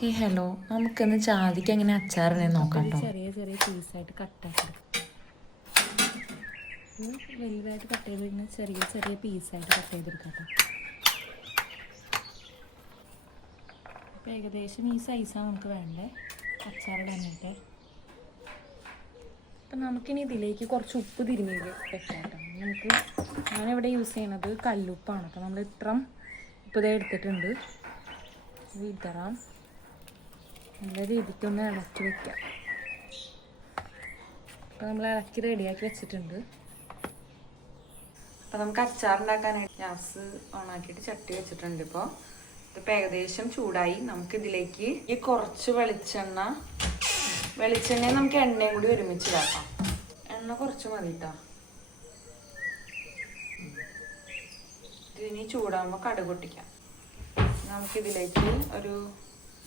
ഹേ hello, നമുക്കിന്ന് ജാതിക്ക് എങ്ങനെ അച്ചാറിനെ നോക്കാം കേട്ടോ. ചെറിയ ചെറിയ പീസായിട്ട് കട്ടാക്കി വലുതായിട്ട് കട്ട് ചെയ്ത് ചെറിയ ചെറിയ പീസായിട്ട് കട്ട് ചെയ്തെടുക്കാം കേട്ടോ. അപ്പോൾ ഏകദേശം ഈ സൈസാണ് നമുക്ക് വേണ്ടേ അച്ചാറിടാനായിട്ട്. അപ്പം നമുക്കിനി ഇതിലേക്ക് കുറച്ച് ഉപ്പ് തിരുമ്മി വെക്കാം കേട്ടോ. ഞാനിവിടെ യൂസ് ചെയ്യണത് കല്ലുപ്പാണ്. അപ്പോൾ നമ്മൾ ഇത്രയും ഉപ്പ് ഇതേ എടുത്തിട്ടുണ്ട്. വിതറാം, നല്ല രീതിക്കൊന്ന് ഇളക്കി വെക്കാം. അപ്പോൾ നമ്മൾ ഇളക്കി റെഡിയാക്കി വെച്ചിട്ടുണ്ട്. അപ്പോൾ നമുക്ക് അച്ചാറുണ്ടാക്കാനായിട്ട് ഗ്യാസ് ഓണാക്കിയിട്ട് ചട്ടി വെച്ചിട്ടുണ്ട്. ഇതിപ്പോൾ ഏകദേശം ചൂടായി. നമുക്കിതിലേക്ക് ഈ കുറച്ച് വെളിച്ചെണ്ണയും നമുക്ക് എണ്ണയും കൂടി ഒരുമിച്ച് ഇടാക്കാം. എണ്ണ കുറച്ച് മതി കേട്ടോ. ഇതിനി ചൂടാകുമ്പോൾ കടുക് പൊട്ടിക്കാം. നമുക്കിതിലേക്ക് ഒരു